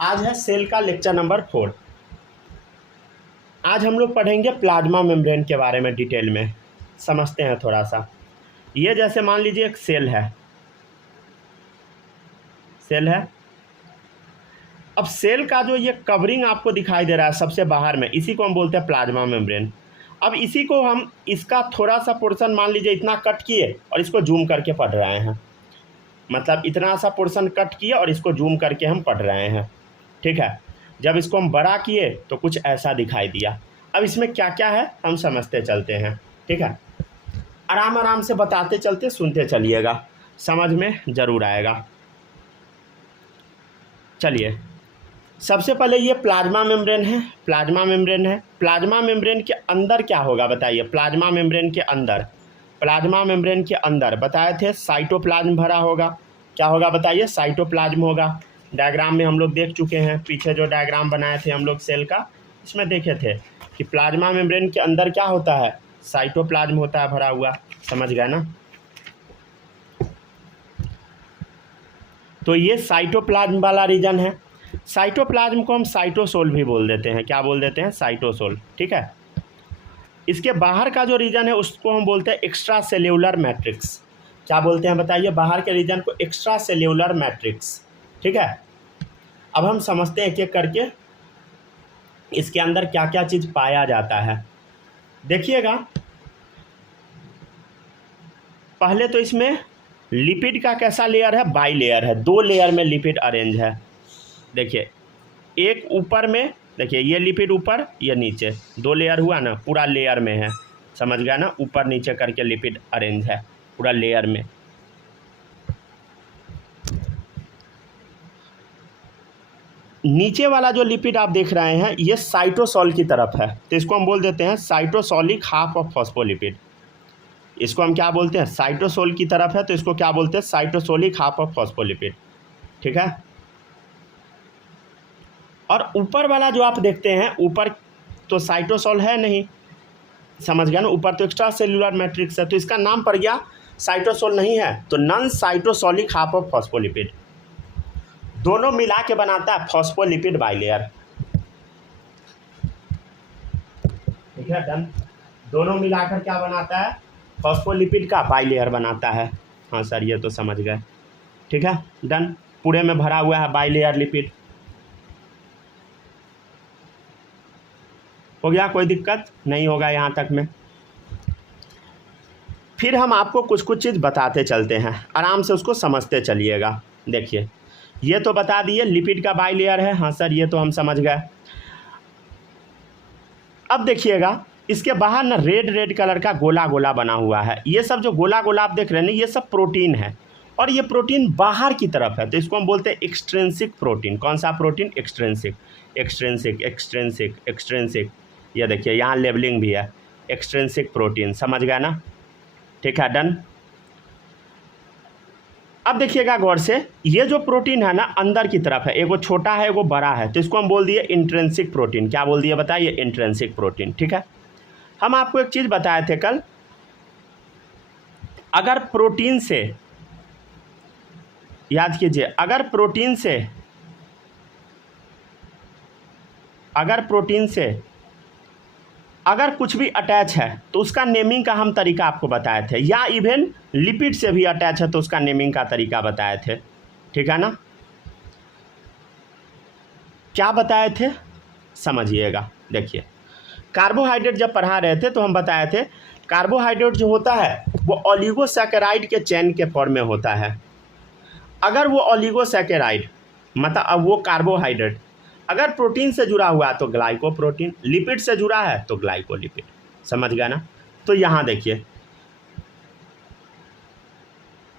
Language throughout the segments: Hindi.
आज है सेल का लेक्चर नंबर 4। आज हम लोग पढ़ेंगे प्लाज्मा मेम्ब्रेन के बारे में डिटेल में, समझते हैं थोड़ा सा। ये जैसे मान लीजिए एक सेल है, अब सेल का जो ये कवरिंग आपको दिखाई दे रहा है सबसे बाहर में, इसी को हम बोलते हैं प्लाज्मा मेम्ब्रेन। अब इसी को हम इसका थोड़ा सा पोर्शन मान लीजिए इतना कट किए और इसको जूम करके पढ़ रहे हैं, मतलब इतना सा पोर्शन कट किए और इसको जूम करके हम पढ़ रहे हैं, ठीक है। जब इसको हम बड़ा किए तो कुछ ऐसा दिखाई दिया। अब इसमें क्या क्या है हम समझते चलते हैं, ठीक है। आराम आराम से बताते चलते सुनते चलिएगा, समझ में ज़रूर आएगा। चलिए, सबसे पहले ये प्लाज्मा मेम्ब्रेन है। प्लाज्मा मेम्ब्रेन के अंदर क्या होगा बताइए। प्लाज्मा मेम्ब्रेन के अंदर बताए थे साइटोप्लाज्म भरा होगा। क्या होगा बताइए, साइटोप्लाज्म होगा। डायग्राम में हम लोग देख चुके हैं, पीछे जो डायग्राम बनाए थे हम लोग सेल का, इसमें देखे थे कि प्लाज्मा मेम्ब्रेन के अंदर क्या होता है, साइटोप्लाज्म होता है भरा हुआ, समझ गए ना। तो ये साइटोप्लाज्म वाला रीजन है। साइटोप्लाज्म को हम साइटोसोल भी बोल देते हैं। क्या बोल देते हैं, साइटोसोल, ठीक है। इसके बाहर का जो रीजन है उसको हम बोलते हैं एक्स्ट्रा सेल्यूलर मैट्रिक्स। क्या बोलते हैं बताइए, बाहर के रीजन को एक्स्ट्रा सेल्यूलर मैट्रिक्स, ठीक है। अब हम समझते हैं एक एक करके इसके अंदर क्या क्या चीज़ पाया जाता है। देखिएगा, पहले तो इसमें लिपिड का कैसा लेयर है, बाई लेयर है, 2 लेयर में लिपिड अरेंज है। देखिए, एक ऊपर में, देखिए ये लिपिड ऊपर, ये नीचे, 2 लेयर हुआ ना, पूरा लेयर में है, समझ गया ना। ऊपर नीचे करके लिपिड अरेंज है पूरा लेयर में। नीचे वाला जो लिपिड आप देख रहे हैं ये साइटोसोल की तरफ है, तो इसको हम बोल देते हैं साइटोसोलिक हाफ ऑफ फॉस्फोलिपिड। इसको हम क्या बोलते हैं, साइटोसोल की तरफ है तो इसको क्या बोलते हैं, साइटोसोलिक हाफ ऑफ फॉस्फोलिपिड, ठीक है। और ऊपर वाला जो आप देखते हैं, ऊपर तो साइटोसोल है नहीं, समझ गया ना। ऊपर तो एक्स्ट्रा सेल्यूलर मैट्रिक्स है, तो इसका नाम पड़ गया साइटोसोल नहीं है, तो non cytosolic half of phospholipid. दोनों मिला के बनाता है फॉस्फोलिपिड बाइलेयर, ठीक है, डन। दोनों मिलाकर क्या बनाता है, फॉस्फोलिपिड का बाइलेयर बनाता है। हाँ सर, ये तो समझ गए, ठीक है, डन। पूरे में भरा हुआ है बाइलेयर लिपिड, हो गया, कोई दिक्कत नहीं होगा यहाँ तक में। फिर हम आपको कुछ कुछ चीज़ बताते चलते हैं, आराम से उसको समझते चलिएगा। देखिए, ये तो बता दिए लिपिड का बाइलेयर है, हाँ सर ये तो हम समझ गए। अब देखिएगा, इसके बाहर ना रेड कलर का गोला गोला बना हुआ है। ये सब जो गोला गोला आप देख रहे हैं ये सब प्रोटीन है, और ये प्रोटीन बाहर की तरफ है, तो इसको हम बोलते हैं एक्सट्रिंसिक प्रोटीन। कौन सा प्रोटीन, एक्सट्रिंसिक। ये देखिए यहाँ लेबलिंग भी है, एक्सट्रिंसिक प्रोटीन, समझ गया ना, ठीक है, डन। अब देखिएगा गौर से, ये जो प्रोटीन है ना अंदर की तरफ है, एगो छोटा है एगो बड़ा है, तो इसको हम बोल दिए इंट्रिंसिक प्रोटीन। क्या बोल दिए बताइए, इंट्रिंसिक प्रोटीन, ठीक है। हम आपको एक चीज़ बताए थे कल, अगर प्रोटीन से, याद कीजिए, अगर प्रोटीन से अगर कुछ भी अटैच है तो उसका नेमिंग का हम तरीका आपको बताए थे, या इवन लिपिड से भी अटैच है तो उसका नेमिंग का तरीका बताए थे, ठीक है ना। क्या बताए थे समझिएगा। देखिए, कार्बोहाइड्रेट जब पढ़ा रहे थे तो हम बताए थे कार्बोहाइड्रेट जो होता है वो ओलिगोसैकेराइड के चेन के फॉर्म में होता है। अगर वो ओलिगोसैकेराइड मतलब अब वो कार्बोहाइड्रेट अगर प्रोटीन से जुड़ा हुआ है तो ग्लाइकोप्रोटीन, लिपिड से जुड़ा है तो ग्लाइकोलिपिड, समझ गया ना। तो यहाँ देखिए,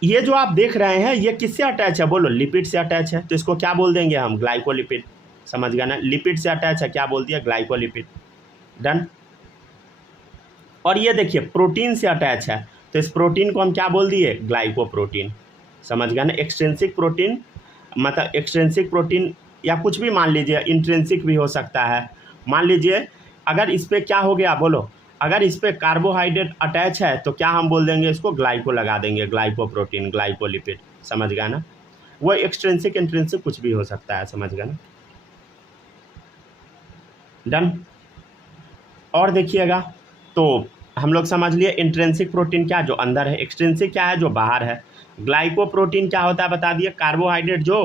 ये जो आप देख रहे हैं ये किससे अटैच है, बोलो, लिपिड से अटैच है, तो इसको क्या बोल देंगे हम, ग्लाइकोलिपिड, समझ गया ना। लिपिड से अटैच है, क्या बोल दिया, ग्लाइकोलिपिड, डन। और ये देखिए प्रोटीन से अटैच है, तो इस प्रोटीन को हम क्या बोल दिए, ग्लाइकोप्रोटीन, समझ गया ना। एक्सट्रिंसिक प्रोटीन मतलब एक्सट्रिंसिक प्रोटीन या कुछ भी मान लीजिए, इंट्रिंसिक भी हो सकता है। मान लीजिए अगर इस पर क्या हो गया, बोलो, अगर इस पर कार्बोहाइड्रेट अटैच है तो क्या हम बोल देंगे, इसको ग्लाइको लगा देंगे, ग्लाइकोप्रोटीन, ग्लाइकोलिपिड, समझ गया ना। वो एक्सट्रिंसिक इंट्रिंसिक कुछ भी हो सकता है, समझ गया ना। डन। और देखिएगा, तो हम लोग समझ लिए इंट्रिंसिक प्रोटीन क्या जो अंदर है, एक्सट्रिंसिक क्या है जो बाहर है। ग्लाइकोप्रोटीन क्या होता है बता दिए, कार्बोहाइड्रेट जो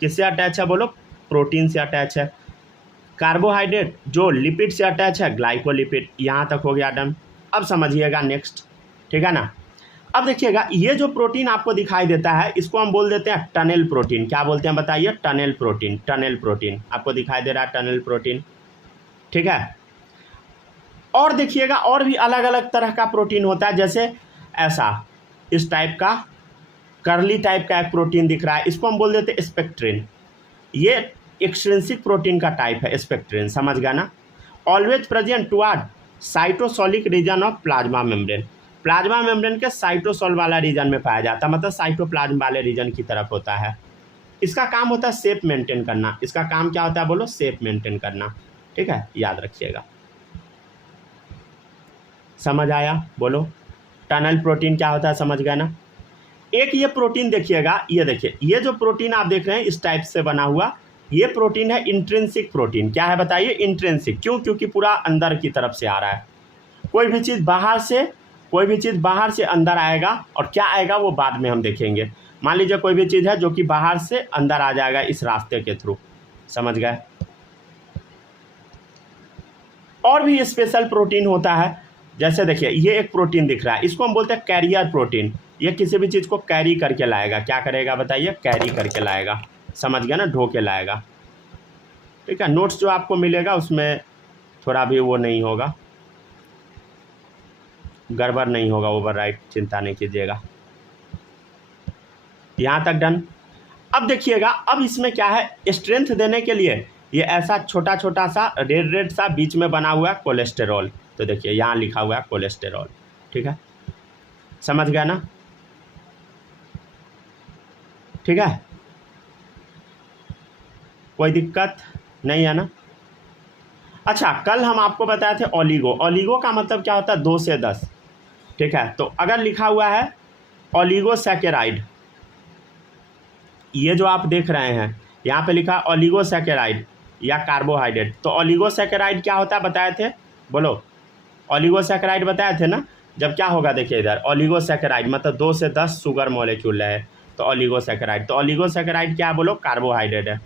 किससे अटैच है बोलो, प्रोटीन से अटैच है। कार्बोहाइड्रेट जो लिपिड से अटैच है, ग्लाइकोलिपिड। यहाँ तक हो गया डन। अब समझिएगा नेक्स्ट, ठीक है ना। अब देखिएगा, ये जो प्रोटीन आपको दिखाई देता है इसको हम बोल देते हैं टनल प्रोटीन। क्या बोलते हैं बताइए, टनल प्रोटीन। टनल प्रोटीन आपको दिखाई दे रहा है, टनल प्रोटीन, ठीक है। और देखिएगा, और भी अलग अलग तरह का प्रोटीन होता है, जैसे ऐसा इस टाइप का करली टाइप का एक प्रोटीन दिख रहा है, इसको हम बोल देते हैं स्पेक्ट्रिन। ये एक्सट्रिंसिक प्रोटीन का टाइप है स्पेक्ट्रिन, समझ गया ना। Always present toward cytosolic region of plasma membrane. Plasma membrane के साइटोसोल वाला रीजन में पाया जाता है, मतलब साइटोप्लाज्म वाले रीजन की तरफ होता है। इसका काम होता है शेप मेंटेन करना। इसका काम क्या होता है बोलो, शेप मेंटेन करना, ठीक है, याद रखिएगा। समझ आया बोलो, टनल प्रोटीन क्या होता है, समझ गया ना। एक ये प्रोटीन देखिएगा, ये देखिए, ये जो प्रोटीन आप देख रहे हैं इस टाइप से बना हुआ, ये प्रोटीन है इंट्रिंसिक प्रोटीन। क्या है बताइए, इंट्रिंसिक। क्यों, क्योंकि पूरा अंदर की तरफ से आ रहा है। कोई भी चीज़ बाहर से अंदर आएगा, और क्या आएगा वो बाद में हम देखेंगे। मान लीजिए कोई भी चीज़ है जो कि बाहर से अंदर आ जाएगा इस रास्ते के थ्रू, समझ गए। और भी स्पेशल प्रोटीन होता है, जैसे देखिए ये एक प्रोटीन दिख रहा है, इसको हम बोलते हैं कैरियर प्रोटीन। ये किसी भी चीज़ को कैरी करके लाएगा। क्या करेगा बताइए, कैरी करके लाएगा, समझ गया ना, ढो के लाएगा, ठीक है। नोट्स जो आपको मिलेगा उसमें थोड़ा भी वो नहीं होगा, गड़बड़ नहीं होगा, ओवरराइट, चिंता नहीं कीजिएगा। यहाँ तक डन। अब देखिएगा, अब इसमें क्या है, स्ट्रेंथ देने के लिए ये ऐसा छोटा छोटा सा रेड सा बीच में बना हुआ है कोलेस्टेरॉल। तो देखिए यहाँ लिखा हुआ है कोलेस्टेरॉल, ठीक है, समझ गया ना, ठीक है, कोई दिक्कत नहीं है ना। अच्छा, कल हम आपको बताए थे ओलिगो। ओलिगो का मतलब क्या होता है, 2 से 10, ठीक है। तो अगर लिखा हुआ है ओलिगोसैकेराइड, ये जो आप देख रहे हैं यहाँ पे लिखा ओलिगोसैकेराइड या कार्बोहाइड्रेट, तो ओलिगोसैकेराइड क्या होता है बताए थे बोलो, ओलिगोसैकेराइड बताए थे ना। जब क्या होगा देखिए इधर, ओलिगोसैकेराइड मतलब 2 से 10 शुगर मॉलिक्यूल है, तो ओलिगोसैकेराइड। तो ओलिगोसैकेराइड क्या बोलो, कार्बोहाइड्रेट है,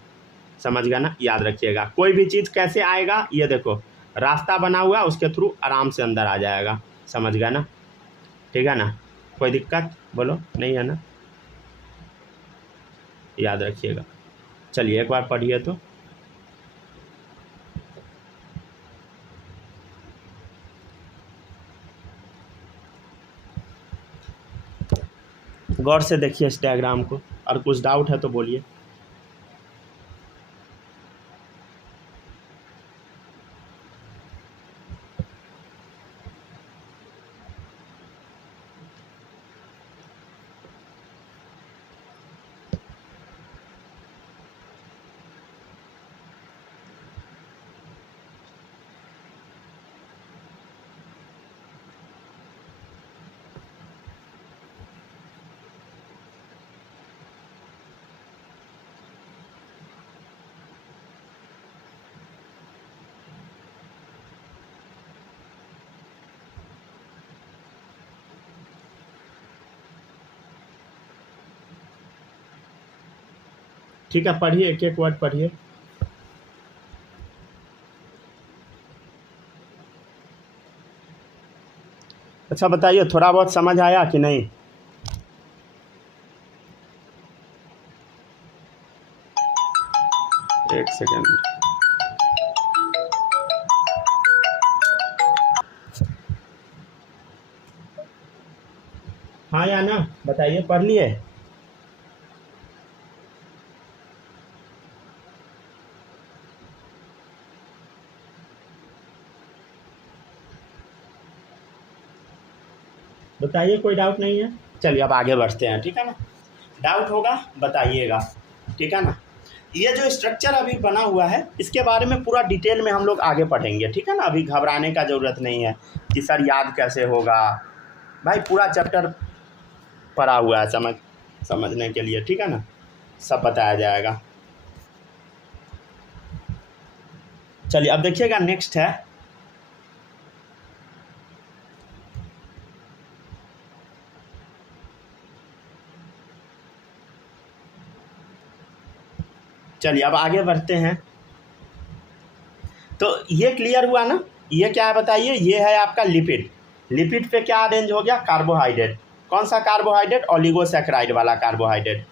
समझ गया ना, याद रखिएगा। कोई भी चीज़ कैसे आएगा, ये देखो रास्ता बना हुआ, उसके थ्रू आराम से अंदर आ जाएगा, समझ गया ना, ठीक है ना। कोई दिक्कत बोलो नहीं है ना, याद रखिएगा। चलिए एक बार पढ़िए तो। गौर से देखिए इस डायग्राम को, और कुछ डाउट है तो बोलिए। ठीक है, पढ़िए, एक एक वर्ड पढ़िए। अच्छा बताइए, थोड़ा बहुत समझ आया कि नहीं। एक सेकेंड, हाँ या ना बताइए, पढ़ लिए। बताइए, कोई डाउट नहीं है। चलिए अब आगे बढ़ते हैं, ठीक है ना। डाउट होगा बताइएगा, ठीक है ना। ये जो स्ट्रक्चर अभी बना हुआ है इसके बारे में पूरा डिटेल में हम लोग आगे पढ़ेंगे, ठीक है ना। अभी घबराने का ज़रूरत नहीं है कि सर याद कैसे होगा, भाई पूरा चैप्टर पढ़ा हुआ है समझने के लिए, ठीक है ना, सब बताया जाएगा। चलिए अब देखिएगा नेक्स्ट है चलिए अब आगे बढ़ते हैं। तो ये क्लियर हुआ ना, ये क्या है बताइए, ये है आपका लिपिड। लिपिड पे क्या अरेंज हो गया, कार्बोहाइड्रेट। कौन सा कार्बोहाइड्रेट, ओलिगोसैकेराइड वाला कार्बोहाइड्रेट,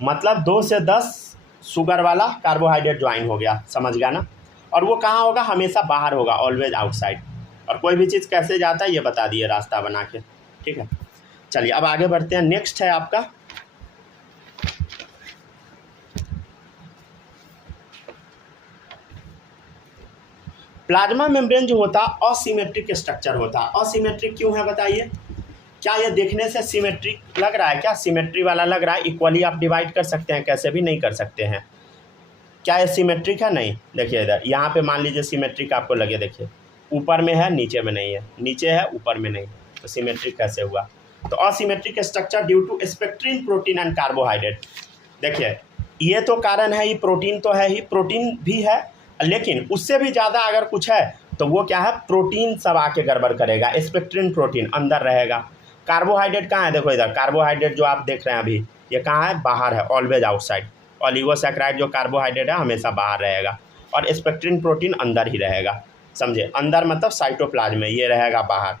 मतलब 2 से 10 शुगर वाला कार्बोहाइड्रेट ज्वाइन हो गया, समझ गया ना। और वो कहाँ होगा, हमेशा बाहर होगा, ऑलवेज आउटसाइड। और कोई भी चीज़ कैसे जाता है ये बता दिए रास्ता बना के, ठीक है। चलिए अब आगे बढ़ते हैं। नेक्स्ट है आपका प्लाज्मा मेम्ब्रेन जो होता है असिमेट्रिक स्ट्रक्चर होता है। असिमेट्रिक क्यों है बताइए, क्या ये देखने से सिमेट्रिक लग रहा है, क्या सिमेट्री वाला लग रहा है, इक्वली आप डिवाइड कर सकते हैं, कैसे भी नहीं कर सकते हैं। क्या ये सिमेट्रिक है, नहीं। देखिए इधर यहाँ पे मान लीजिए सिमेट्रिक आपको लगे, देखिए ऊपर में है नीचे में नहीं है, नीचे है ऊपर में नहीं, तो सिमेट्रिक कैसे हुआ। तो asymmetric structure due to spectrin protein and carbohydrate. देखिए ये तो कारण है ही, प्रोटीन तो है ही, प्रोटीन भी है, लेकिन उससे भी ज़्यादा अगर कुछ है तो वो क्या है, प्रोटीन सब आके गड़बड़ करेगा। स्पेक्ट्रिन प्रोटीन अंदर रहेगा, कार्बोहाइड्रेट कहाँ है, देखो इधर कार्बोहाइड्रेट जो आप देख रहे हैं अभी, ये कहाँ है, बाहर है, ऑलवेज आउटसाइड। ओलिगोसैकेराइड जो कार्बोहाइड्रेट है हमेशा बाहर रहेगा, और स्पेक्ट्रिन प्रोटीन अंदर ही रहेगा, समझे। अंदर मतलब साइटोप्लाज्म में, ये रहेगा बाहर।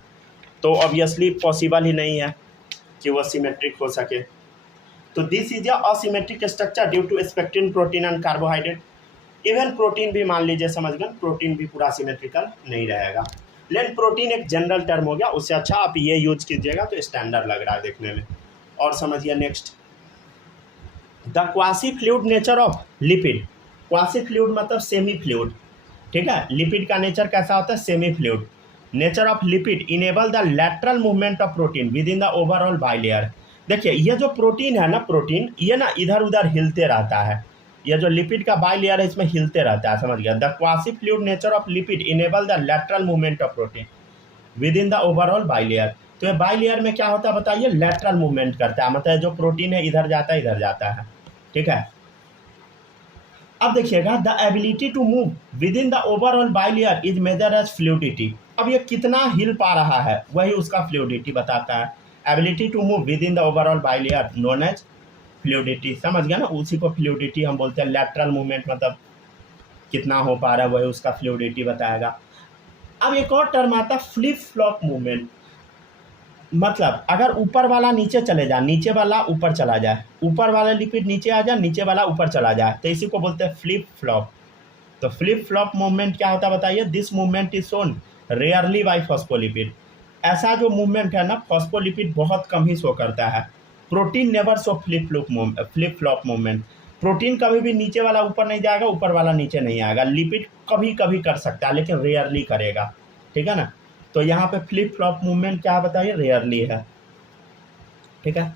तो ऑब्वियसली पॉसिबल ही नहीं है कि वो सिमेट्रिक हो सके। तो this is asymmetric structure due to spectrin protein and carbohydrate. Even protein भी मान लीजिए, समझ गए, प्रोटीन भी पूरा सिमेट्रिकल नहीं रहेगा। लेकिन प्रोटीन एक जनरल टर्म हो गया, उससे अच्छा आप ये यूज कीजिएगा तो स्टैंडर्ड लग रहा है देखने में। और समझिए next, the quasi fluid nature of lipid. Quasi fluid मतलब सेमी फ्लूइड, ठीक है। लिपिड का नेचर कैसा होता है, semi fluid. Nature of lipid enable the lateral movement of protein with in the overall bilayer. देखिए ये जो प्रोटीन है ना, प्रोटीन ये ना इधर उधर हिलते रहता है, ये जो लिपिड का बाइलेयर है इसमें हिलते रहता है, समझ गया। The quasi fluid nature of lipid enable the lateral movement of protein with in the overall bilayer. तो ये बाइलेयर में क्या होता है बताइए, लैटरल मूवमेंट करता है, मतलब जो प्रोटीन है इधर जाता है इधर जाता है, ठीक है। अब देखिएगा, the ability to move within the overall bilayer is measure as fluidity. अब ये कितना हिल पा रहा है वही उसका फ्लूइडिटी बताता है। Ability to move within the overall bilayer known as fluidity, समझ गया ना, उसी को फ्लूइडिटी हम बोलते हैं। लैटरल मूवमेंट मतलब कितना हो पा रहा है वही उसका फ्लूइडिटी बताएगा। अब एक और टर्म आता है फ्लिप फ्लॉप मूवमेंट, मतलब अगर ऊपर वाला नीचे चले जाए, नीचे वाला ऊपर चला जाए, ऊपर वाला लिपिड नीचे आ जाए, नीचे वाला ऊपर चला जाए, तो इसी को बोलते हैं फ्लिप फ्लॉप। तो फ्लिप फ्लॉप मूवमेंट क्या होता है बताइए, this movement is shown rarely by phospholipid. ऐसा जो मूवमेंट है ना, फॉस्फोलिपिड बहुत कम ही शो करता है। Protein never show flip flop movement. Protein कभी भी नीचे वाला ऊपर नहीं जाएगा, ऊपर वाला नीचे नहीं आएगा। लिपिड कभी कभी कर सकता है लेकिन रेयरली करेगा, ठीक है ना। तो यहाँ पे फ्लिप फ्लॉप मूवमेंट क्या बताइए, रेयरली है, ठीक है।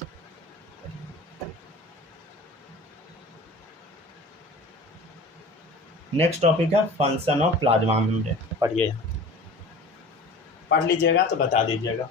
नेक्स्ट टॉपिक है फंक्शन ऑफ प्लाज्मा मेम्ब्रेन। पढ़िए, यहाँ पढ़ लीजिएगा तो बता दीजिएगा।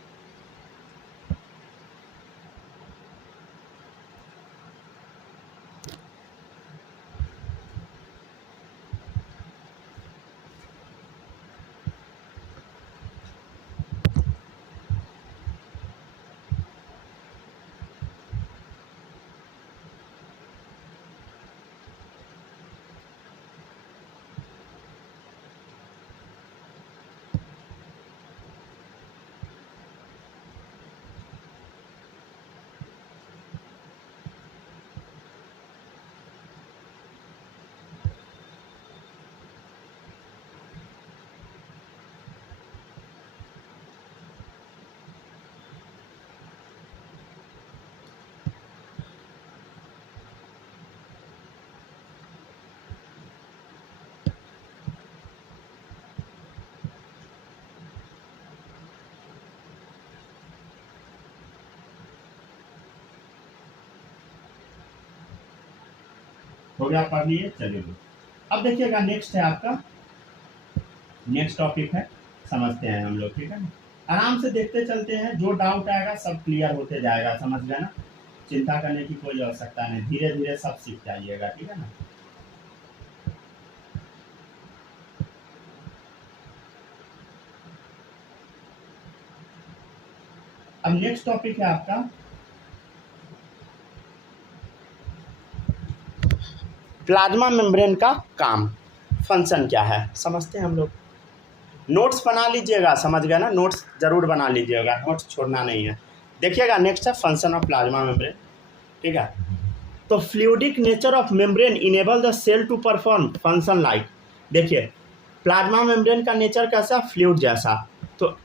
हो गया, पढ़ लिए, चलिए। अब देखिएगा नेक्स्ट है आपका, नेक्स्ट टॉपिक है, समझते हैं हम लोग, ठीक है ना। आराम से देखते चलते हैं, जो डाउट आएगा सब क्लियर होते जाएगा, समझ गए ना। चिंता करने की कोई आवश्यकता नहीं, धीरे धीरे सब सीख जाइएगा, ठीक है ना। अब नेक्स्ट टॉपिक है आपका प्लाज्मा मेम्ब्रेन का काम, फंक्शन क्या है समझते हैं हम लोग। नोट्स बना लीजिएगा, समझ गए ना, नोट्स जरूर बना लीजिएगा, नोट्स छोड़ना नहीं है। देखिएगा नेक्स्ट है फंक्शन ऑफ प्लाज्मा मेम्ब्रेन, ठीक है। तो fluidic nature of membrane enable the cell to perform function like. देखिए प्लाज्मा मेम्ब्रेन का नेचर कैसा, फ्लूइड जैसा। तो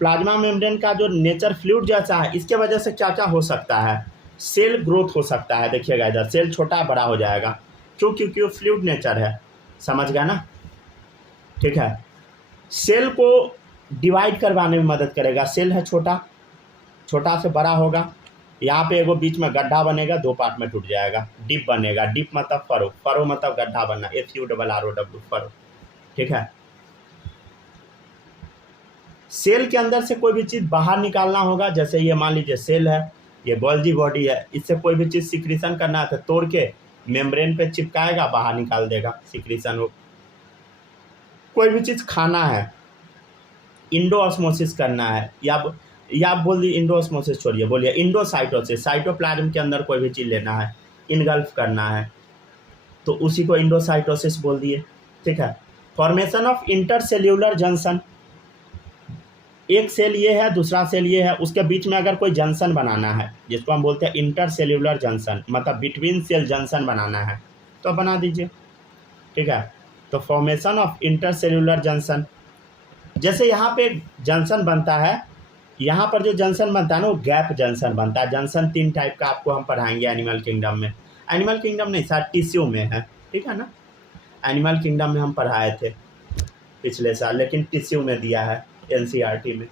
प्लाज्मा मेम्ब्रेन का जो नेचर फ्लूइड जैसा है, इसके वजह से क्या क्या हो सकता है, सेल ग्रोथ हो सकता है। देखिएगा इधर सेल छोटा बड़ा हो जाएगा, क्यों, क्योंकि वो फ्लूइड नेचर है, समझ गया ना, ठीक है। सेल को डिवाइड करवाने में मदद करेगा, सेल है छोटा, छोटा से बड़ा होगा, यहाँ पे एगो बीच में गड्ढा बनेगा, 2 पार्ट में टूट जाएगा, डिप बनेगा, डिप मतलब फरो, फरो मतलब गड्ढा बनना, FURROW फरो, ठीक है। सेल के अंदर से कोई भी चीज़ बाहर निकालना होगा, जैसे ये मान लीजिए सेल है, ये गोल्जी बॉडी है, इससे कोई भी चीज़ सिक्रीशन करना है तो तोड़ के मेम्ब्रेन पे चिपकाएगा, बाहर निकाल देगा सिक्रीशन हो। कोई भी चीज़ खाना है, इंडोऑस्मोसिस करना है, या आप बोल दी इंडोऑस्मोसिस छोड़िए, बोलिए इंडोसाइटोसिस, साइटोप्लाज्म के अंदर कोई भी चीज़ लेना है, इनगल्फ करना है, तो उसी को इंडोसाइटोसिस बोल दिए, ठीक है। फॉर्मेशन ऑफ इंटरसेल्यूलर जंक्शन, एक सेल ये है, दूसरा सेल ये है, उसके बीच में अगर कोई जंक्शन बनाना है, जिसको हम बोलते हैं इंटरसेल्यूलर जंक्शन, मतलब बिटवीन सेल जंक्शन बनाना है, तो बना दीजिए, ठीक है। तो फॉर्मेशन ऑफ इंटरसेल्यूलर जंक्शन, जैसे यहाँ पे जंक्शन बनता है, यहाँ पर जो जंक्शन बनता है ना वो गैप जंक्शन बनता है। जंक्शन 3 टाइप का आपको हम पढ़ाएंगे एनिमल किंगडम में, एनिमल किंगडम नहीं शायद टिश्यू में है, ठीक है ना, एनिमल किंगडम में हम पढ़ाए थे पिछले साल, लेकिन टिश्यू में दिया है NCERT में,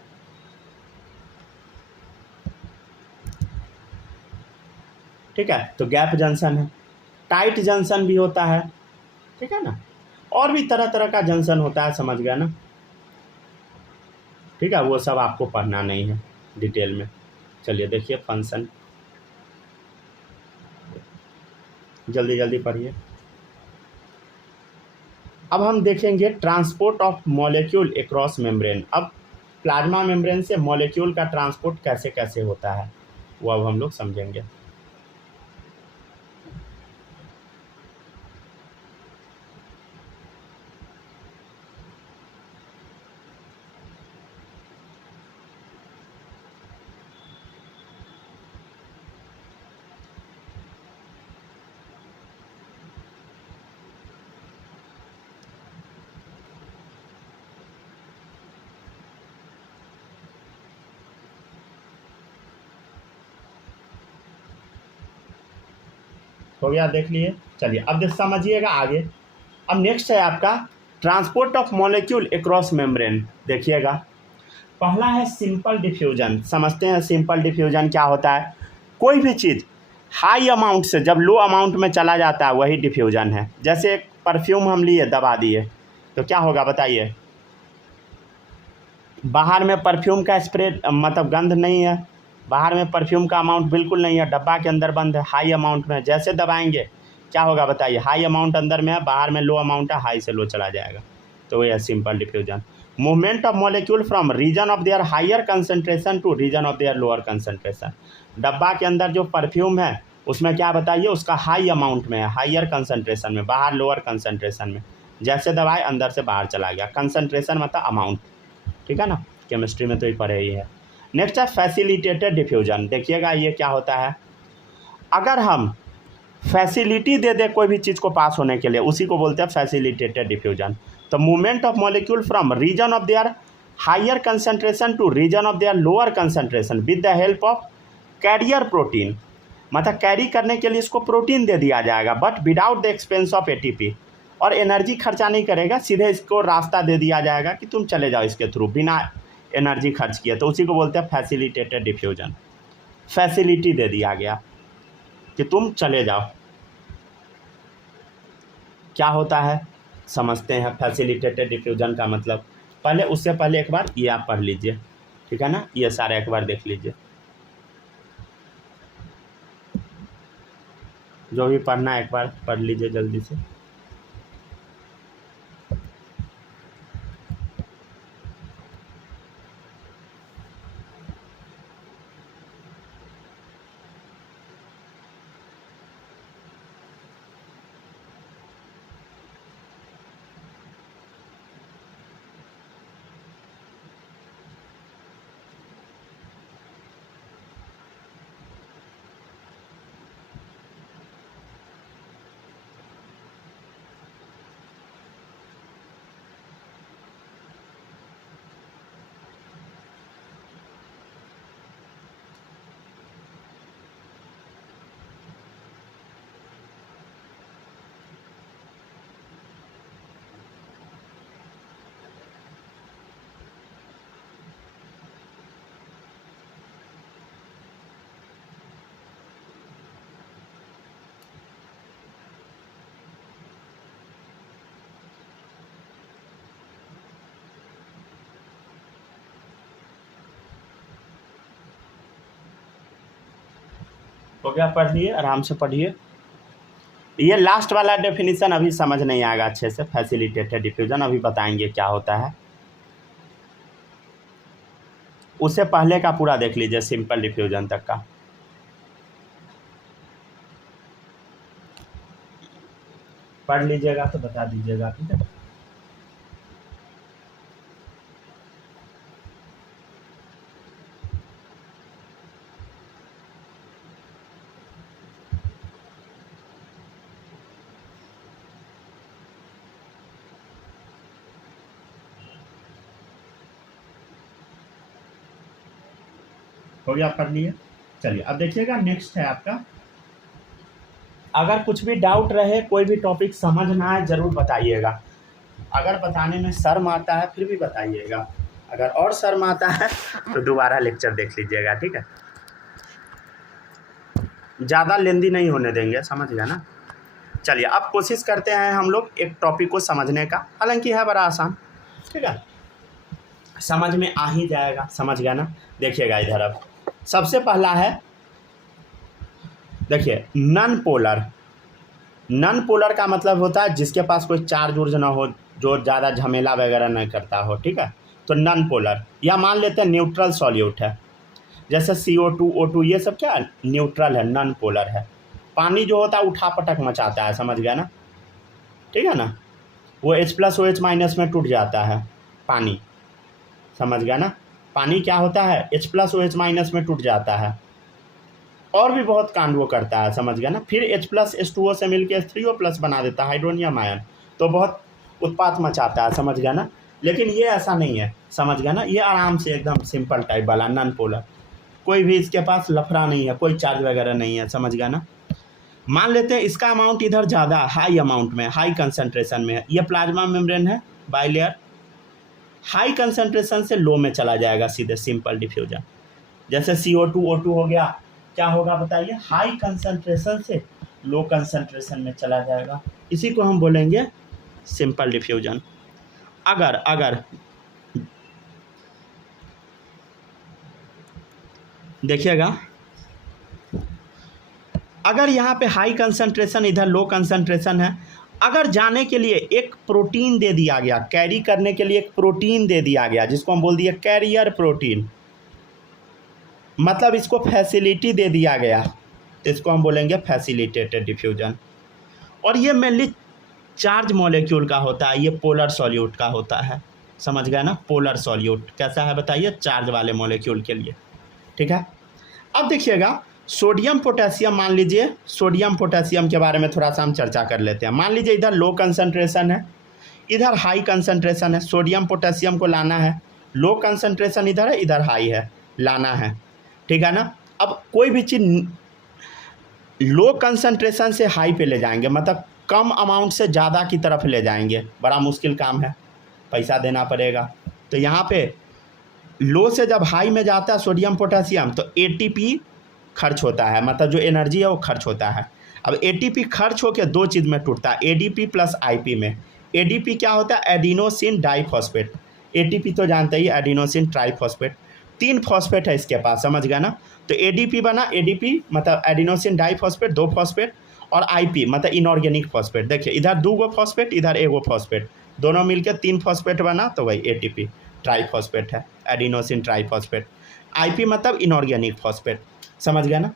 ठीक है। तो गैप जंक्शन है, टाइट जंक्शन भी होता है, ठीक है ना, और भी तरह तरह का जंक्शन होता है, समझ गया ना, ठीक है। वो सब आपको पढ़ना नहीं है डिटेल में। चलिए देखिए फंक्शन, जल्दी जल्दी पढ़िए। अब हम देखेंगे transport of molecule across membrane. अब प्लाज्मा मेम्ब्रेन से मॉलिक्यूल का ट्रांसपोर्ट कैसे कैसे होता है वो अब हम लोग समझेंगे। हो गया, देख लिए। चलिए अब देख समझिएगा आगे। अब नेक्स्ट है आपका transport of molecule across membrane. देखिएगा पहला है सिंपल डिफ्यूजन। समझते हैं सिंपल डिफ्यूजन क्या होता है। कोई भी चीज़ हाई अमाउंट से जब लो अमाउंट में चला जाता है वही डिफ्यूजन है। जैसे एक परफ्यूम हम लिए, दबा दिए, तो क्या होगा बताइए, बाहर में परफ्यूम का स्प्रे मतलब गंध नहीं है, बाहर में परफ्यूम का अमाउंट बिल्कुल नहीं है, डब्बा के अंदर बंद है, हाई अमाउंट में, जैसे दबाएंगे क्या होगा बताइए, हाई अमाउंट अंदर में है, बाहर में लो अमाउंट है, हाई से लो चला जाएगा। तो यह simple diffusion. Movement of molecule from region of their higher concentration to region of their lower concentration. डब्बा के अंदर जो परफ्यूम है उसमें क्या बताइए, उसका हाई अमाउंट में है, हायर कंसंट्रेशन में, बाहर लोअर कंसंट्रेशन में, जैसे दबाए अंदर से बाहर चला गया। कंसंट्रेशन मतलब अमाउंट, ठीक है ना, केमिस्ट्री में तो ही पढ़े ही है। नेक्स्ट है फैसिलिटेटेड डिफ्यूजन। देखिएगा ये क्या होता है, अगर हम फैसिलिटी दे दे कोई भी चीज़ को पास होने के लिए, उसी को बोलते हैं फैसिलिटेटेड डिफ्यूजन। तो movement of molecule from region of their higher concentration to region of their lower concentration with the help of carrier protein, मतलब कैरी करने के लिए इसको प्रोटीन दे दिया जाएगा, but without the expense of ATP, और एनर्जी खर्चा नहीं करेगा, सीधे इसको रास्ता दे दिया जाएगा कि तुम चले जाओ इसके थ्रू बिना एनर्जी खर्च किया। तो उसी को बोलते हैं फैसिलिटेटेड डिफ्यूजन। फैसिलिटी दे दिया गया कि तुम चले जाओ। क्या होता है समझते हैं फैसिलिटेटेड डिफ्यूजन का मतलब। पहले उससे पहले एक बार ये आप पढ़ लीजिए, ठीक है ना, ये सारे एक बार देख लीजिए, जो भी पढ़ना है एक बार पढ़ लीजिए जल्दी से। हो गया, पढ़ लिए, आराम से पढ़िए। ये लास्ट वाला डेफिनेशन अभी समझ नहीं आएगा अच्छे से, फैसिलिटेटेड डिफ्यूजन अभी बताएंगे क्या होता है। उससे पहले का पूरा देख लीजिए, सिंपल डिफ्यूजन तक का। पढ़ लीजिएगा तो बता दीजिएगा, ठीक है। हो गया, पढ़ लिए। चलिए अब देखिएगा, नेक्स्ट है आपका, अगर कुछ भी डाउट रहे, कोई भी टॉपिक समझ ना आए, जरूर बताइएगा। अगर बताने में शर्म आता है फिर भी बताइएगा, अगर और शर्म आता है तो दोबारा लेक्चर देख लीजिएगा, ठीक है। ज़्यादा लेंदी नहीं होने देंगे, समझ गया ना। चलिए अब कोशिश करते हैं हम लोग एक टॉपिक को समझने का, हालांकि है बड़ा आसान, ठीक है, समझ में आ ही जाएगा, समझ गया ना। देखिएगा इधर, अब सबसे पहला है, देखिए नन पोलर। नन पोलर का मतलब होता है जिसके पास कोई चार्ज ऊर्ज ना हो, जो ज़्यादा झमेला वगैरह नहीं करता हो, ठीक है, तो नन पोलर। या मान लेते हैं न्यूट्रल सॉल्यूट है, जैसे CO2 O2, ये सब क्या न्यूट्रल है, नन पोलर है। पानी जो होता है उठा पटक मचाता है, समझ गया ना, ठीक है ना, वो H+OH- में टूट जाता है पानी, समझ गया ना। पानी क्या होता है, H+OH- में टूट जाता है, और भी बहुत कांड वो करता है, समझ गया ना। फिर H+H2O से मिलकर H3O+ बना देता है, हाइड्रोनियम आयन, तो बहुत उत्पात मचाता है, समझ गया ना। लेकिन ये ऐसा नहीं है, समझ गया ना, ये आराम से एकदम सिंपल टाइप वाला नन पोलर, कोई भी इसके पास लफड़ा नहीं है, कोई चार्ज वगैरह नहीं है, समझ गया ना। मान लेते हैं इसका अमाउंट इधर ज़्यादा हाई अमाउंट में, हाई कंसंट्रेशन में है, ये प्लाज्मा मेम्ब्रेन है, बाइलेयर, हाई कंसंट्रेशन से लो में चला जाएगा सीधे, सिंपल डिफ्यूजन। जैसे CO2 O2 हो गया, क्या होगा बताइए, हाई कंसंट्रेशन से लो कंसंट्रेशन में चला जाएगा, इसी को हम बोलेंगे सिंपल डिफ्यूजन। अगर देखिएगा, अगर यहाँ पे हाई कंसंट्रेशन, इधर लो कंसंट्रेशन है, अगर जाने के लिए एक प्रोटीन दे दिया गया, कैरी करने के लिए एक प्रोटीन दे दिया गया, जिसको हम बोल दिए कैरियर प्रोटीन, मतलब इसको फैसिलिटी दे दिया गया, तो इसको हम बोलेंगे फैसिलिटेटेड डिफ्यूजन। और ये मेनली चार्ज मॉलिक्यूल का होता है, ये पोलर सॉल्यूट का होता है, समझ गए ना। पोलर सॉल्यूट कैसा है बताइए, चार्ज वाले मॉलिक्यूल के लिए, ठीक है। अब देखिएगा, सोडियम पोटेशियम, मान लीजिए सोडियम पोटेशियम के बारे में थोड़ा सा हम चर्चा कर लेते हैं। मान लीजिए इधर लो कंसंट्रेशन है, इधर हाई कंसंट्रेशन है, सोडियम पोटेशियम को लाना है, लो कंसंट्रेशन इधर है, इधर हाई है, लाना है, ठीक है ना। अब कोई भी चीज़ लो कंसंट्रेशन से हाई पे ले जाएंगे, मतलब कम अमाउंट से ज़्यादा की तरफ ले जाएंगे, बड़ा मुश्किल काम है, पैसा देना पड़ेगा। तो यहाँ पे लो से जब हाई में जाता है सोडियम पोटेशियम, तो ATP खर्च होता है, मतलब जो एनर्जी है वो खर्च होता है। अब ATP खर्च होकर दो चीज़ में टूटता है, ADP प्लस IP में। ADP क्या होता है, एडिनोसिन डाइफॉस्फेट। ATP तो जानते ही, एडिनोसिन ट्राइफॉस्फेट, 3 फॉस्फेट है इसके पास, समझ गया ना। तो ADP बना, ADP मतलब एडिनोसिन डाइफॉस्फेट, 2 फॉस्फेट, और IP मतलब इनऑर्गेनिक फॉस्फेट। देखिए इधर 2 फॉस्फेट, इधर 1 फॉस्फेट, दोनों मिलकर 3 फॉस्फेट बना, तो वही ATP ट्राइफॉस्फेट है, एडिनोसिन ट्राइफॉस्फेट। IP मतलब इनऑर्गेनिक फॉस्फेट, समझ गया ना।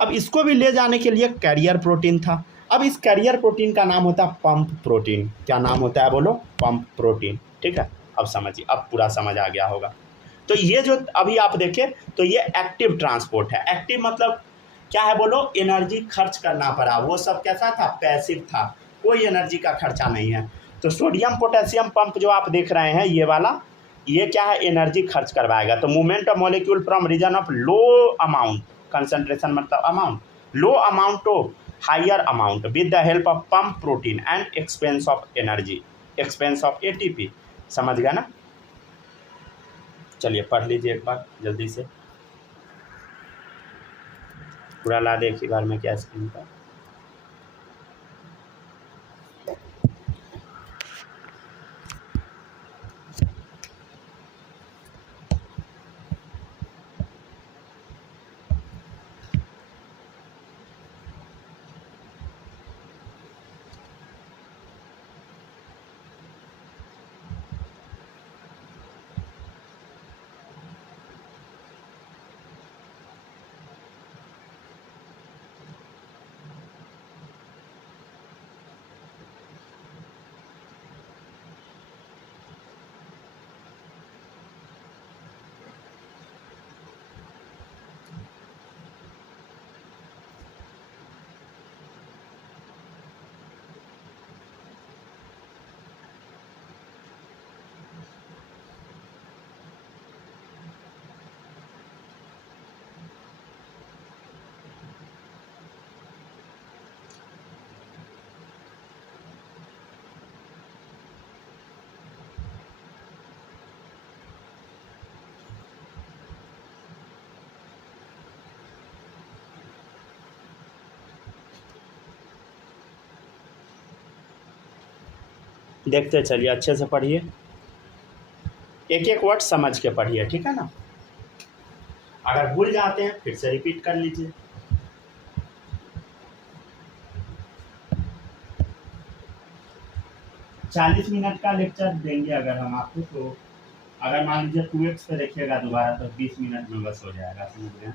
अब इसको भी ले जाने के लिए कैरियर प्रोटीन था। अब इस कैरियर प्रोटीन का नाम होता है पंप प्रोटीन। क्या नाम होता है बोलो, पंप प्रोटीन, ठीक है। अब समझिए, अब पूरा समझ आ गया होगा। तो ये जो अभी आप देखें, तो ये एक्टिव ट्रांसपोर्ट है। एक्टिव मतलब क्या है बोलो, एनर्जी खर्च करना पड़ा, वो सब कैसा था, पैसिव था, कोई एनर्जी का खर्चा नहीं है। तो सोडियम पोटेशियम पंप जो आप देख रहे हैं, ये वाला, ये क्या है, एनर्जी खर्च करवाएगा। तो movement of molecule from region of low amount, concentration मतलब amount, low amount to higher amount with the help of pump protein and expense of energy, expense of ATP, समझ गया ना। चलिए पढ़ लीजिए एक बार जल्दी से, पूरा ला दे एक ही बार में क्या स्क्रीन पर। देखते चलिए, अच्छे से पढ़िए, एक एक वर्ड समझ के पढ़िए, ठीक है ना। अगर भूल जाते हैं फिर से रिपीट कर लीजिए। चालीस मिनट का लेक्चर देंगे अगर हम आपको, तो अगर मान लीजिए 2x पे देखिएगा दोबारा तो 20 मिनट में बस हो जाएगा, समझ गए।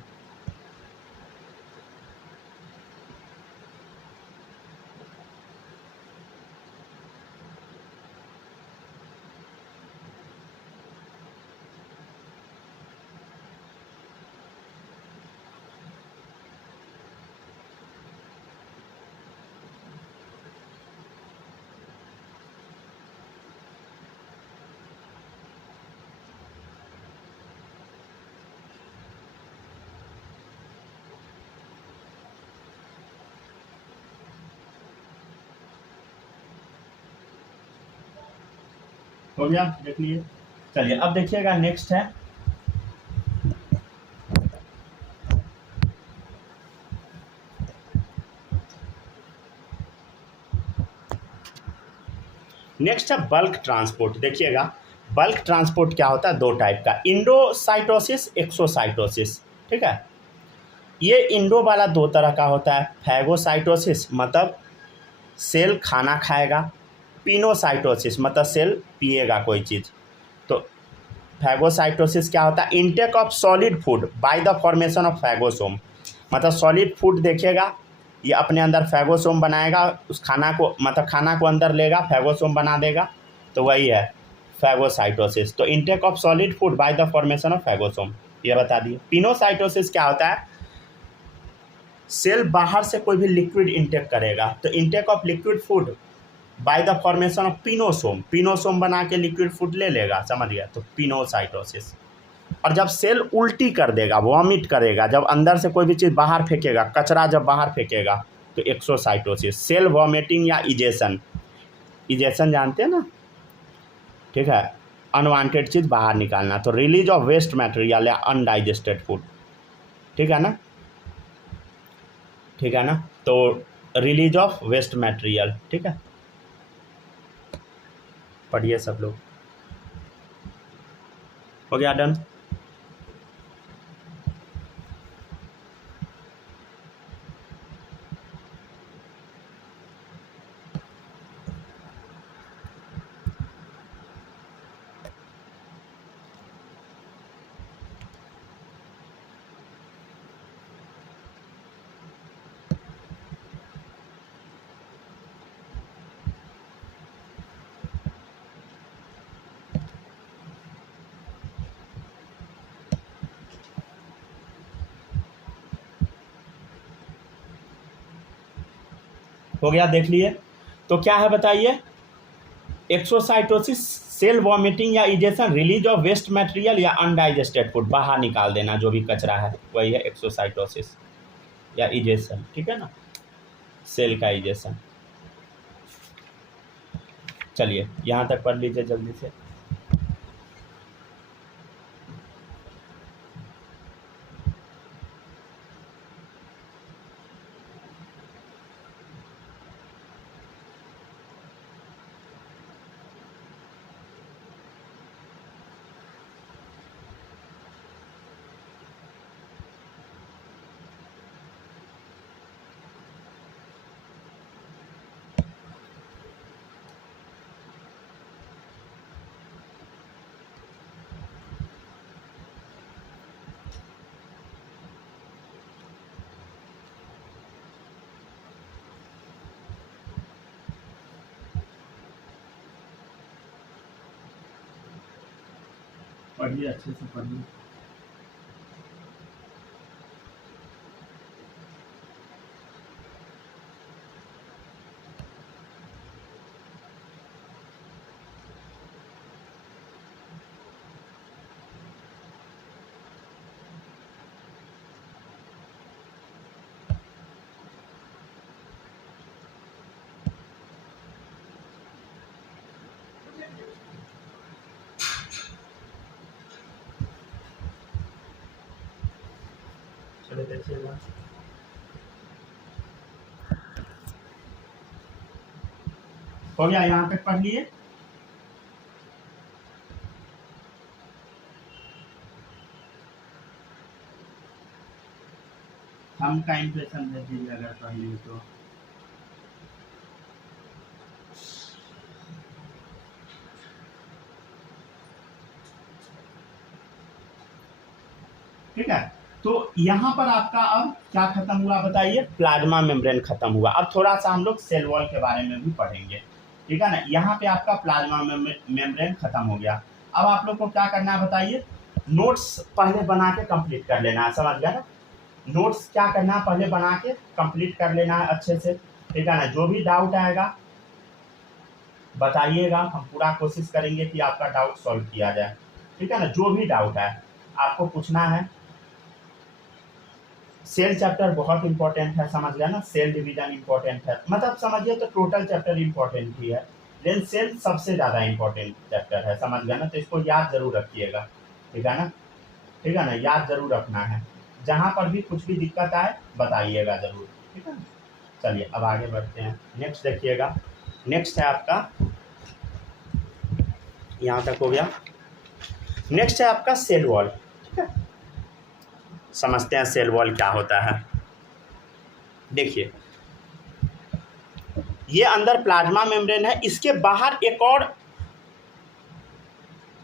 हो गया, देख लिए। चलिए अब देखिएगा, नेक्स्ट है बल्क ट्रांसपोर्ट। देखिएगा बल्क ट्रांसपोर्ट क्या होता है, दो टाइप का, इंडोसाइटोसिस, एक्सोसाइटोसिस, ठीक है। ये इंडो वाला दो तरह का होता है, फैगोसाइटोसिस मतलब सेल खाना खाएगा, पिनोसाइटोसिस मतलब सेल पिएगा कोई चीज़। तो फैगोसाइटोसिस क्या होता है, intake of solid food by the formation of phagosome, मतलब सॉलिड फूड देखिएगा, ये अपने अंदर फैगोसोम बनाएगा, उस खाना को मतलब खाना को अंदर लेगा, फैगोसोम बना देगा, तो वही है फैगोसाइटोसिस। तो intake of solid food by the formation of phagosome, ये बता दिए। पिनोसाइटोसिस क्या होता है, सेल बाहर से कोई भी लिक्विड इंटेक करेगा, तो intake of liquid food by the formation of pinosome, pinosome बना के लिक्विड फूड ले लेगा, समझ गया, तो पिनोसाइटोसिस। और जब सेल उल्टी कर देगा, वॉमिट करेगा, जब अंदर से कोई भी चीज़ बाहर फेंकेगा, कचरा जब बाहर फेंकेगा, तो एक्सोसाइटोसिस, सेल वॉमिटिंग या इजेशन, इजेशन जानते हैं ना, ठीक है, अनवांटेड चीज़ बाहर निकालना, तो रिलीज ऑफ वेस्ट मटेरियल या अनडाइजेस्टेड फूड, ठीक है ना, ठीक है ना, तो रिलीज ऑफ वेस्ट मटेरियल, ठीक है। पढ़िए सब लोग, हो गया डन। हो गया, देख लिए। तो क्या है बताइए, एक्सोसाइटोसिस सेल वॉमिटिंग या egestion, release of waste material या अनडाइजेस्टेड फूड, बाहर निकाल देना जो भी कचरा है, वही है एक्सोसाइटोसिस या इजेशन, ठीक है ना, सेल का इजेशन। चलिए यहाँ तक पढ़ लीजिए जल्दी से। पढ़िए, अच्छे से पढ़िए। चलो देखिएगा, हो गया, यहाँ तक पढ़ लिए। थंब का इंप्रेशन भेज दीजिए अगर पढ़ ली तो। ठीक है, तो यहाँ पर आपका अब क्या खत्म हुआ बताइए, प्लाज्मा मेम्ब्रेन खत्म हुआ। अब थोड़ा सा हम लोग सेल वॉल के बारे में भी पढ़ेंगे, ठीक है ना। यहाँ पे आपका प्लाज्मा मेम्ब्रेन खत्म हो गया। अब आप लोग को क्या करना है बताइए, नोट्स पहले बना के कंप्लीट कर लेना है, समझ गया ना। नोट्स क्या करना है, पहले बना के कंप्लीट कर लेना है अच्छे से, ठीक है ना। जो भी डाउट आएगा बताइएगा, हम पूरा कोशिश करेंगे कि आपका डाउट सॉल्व किया जाए, ठीक है ना। जो भी डाउट है आपको पूछना है। सेल चैप्टर बहुत इंपॉर्टेंट है, समझ गया ना। सेल डिवीजन इंपॉर्टेंट है, मतलब समझिए तो टोटल चैप्टर इंपॉर्टेंट ही है, लेकिन सेल सबसे ज़्यादा इंपॉर्टेंट चैप्टर है, समझ गया ना। तो इसको याद जरूर रखिएगा, ठीक है ना, ठीक है ना, याद जरूर रखना है। जहाँ पर भी कुछ भी दिक्कत आए बताइएगा जरूर, ठीक है ना। चलिए अब आगे बढ़ते हैं। नेक्स्ट देखिएगा, नेक्स्ट है आपका, यहाँ तक हो गया। नेक्स्ट है आपका सेल वॉल, ठीक है। समझते हैं सेल वॉल क्या होता है। देखिए ये अंदर प्लाज्मा मेम्ब्रेन है, इसके बाहर एक और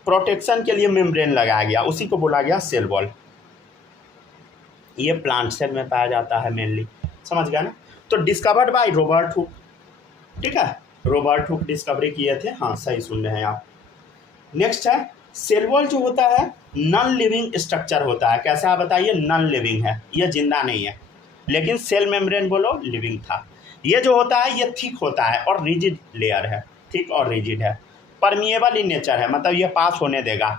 प्रोटेक्शन के लिए मेम्ब्रेन लगाया गया, उसी को बोला गया सेल वॉल। ये प्लांट सेल में पाया जाता है मेनली, समझ गया ना। तो डिस्कवर्ड बाय रॉबर्ट हुक, ठीक है, रॉबर्ट हुक डिस्कवरी किए थे, हाँ सही सुन रहे हैं आप। नेक्स्ट है सेल वॉल जो होता है नॉन लिविंग स्ट्रक्चर होता है। कैसा है बताइए, नॉन लिविंग है, ये जिंदा नहीं है, लेकिन सेल मेम्ब्रेन बोलो लिविंग था। ये जो होता है ये थिक होता है और रिजिड लेयर है, थिक और रिजिड है, परमिएबल इन नेचर है, मतलब ये पास होने देगा,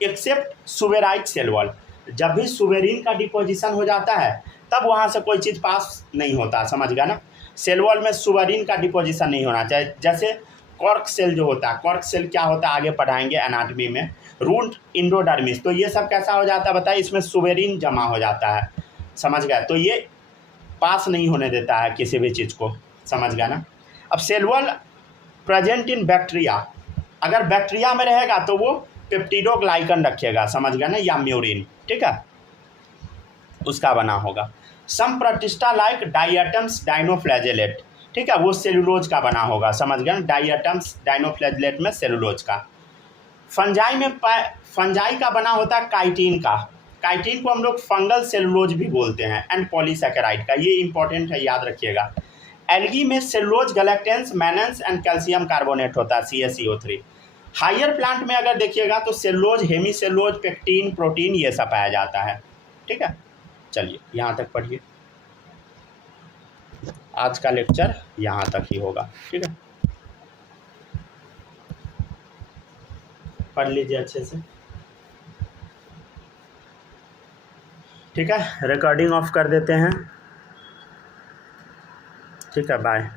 एक्सेप्ट सुवेराइट सेल वॉल। जब भी सुवेरिन का डिपोजिशन हो जाता है तब वहाँ से कोई चीज़ पास नहीं होता, समझ गया ना। सेल वॉल में सुवेरिन का डिपोजिशन नहीं होना चाहिए। जैसे कॉर्क सेल जो होता है, कॉर्क सेल क्या होता है आगे पढ़ाएंगे एनाटॉमी में, रूट इंडोडर्मिस, तो ये सब कैसा हो जाता है बताइए, इसमें सुवेरिन जमा हो जाता है, समझ गया। तो ये पास नहीं होने देता है किसी भी चीज़ को, समझ गया ना। अब cell wall present in bacteria, अगर बैक्टीरिया में रहेगा तो वो पेप्टिडोग्लाइकन रखेगा, समझ गया ना, या म्यूरिन, ठीक है, उसका बना होगा। सम प्रोटिस्टा लाइक डाइएटम्स डाइनोफ्लैजेलेट, ठीक है, वो सेलुलोज का बना होगा, समझ गया ना। डाइएटम्स डाइनोफ्लैजेलेट में सेलुलोज का। फंजाई में फंजाई का बना होता है काइटिन का, काइटिन को हम लोग फंगल सेलुलोज भी बोलते हैं, एंड पॉलीसैकेराइड का, ये इंपॉर्टेंट है, याद रखिएगा। एल्गी में cellulose galactans mannans and calcium carbonate होता है, CaCO3। हायर प्लांट में अगर देखिएगा तो cellulose, hemi cellulose, pectin, protein, ये सब पाया जाता है, ठीक है। चलिए यहाँ तक पढ़िए, आज का लेक्चर यहाँ तक ही होगा, ठीक है, पढ़ लीजिए अच्छे से, ठीक है। रिकॉर्डिंग ऑफ कर देते हैं, ठीक है, बाय।